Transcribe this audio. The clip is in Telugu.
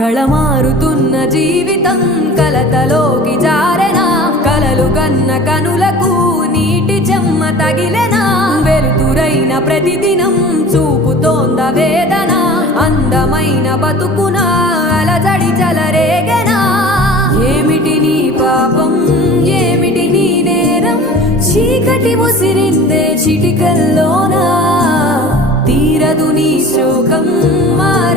కళమారుతున్న జీవితం కలతలోకి జారెనా కలలు కన్న కనులకు నీటి చెమ్మ తగిలెనా వెలుతురైన ప్రతిదినం చూపుతోంద వేదన అందమైన బతుకున అలజడి చలరేగెనా ఏమిటి నీ పాపం ఏమిటి నీ నేరం చీకటి ముసిరిందే చిటికల్లోనా తీరదు నీ శోకం మార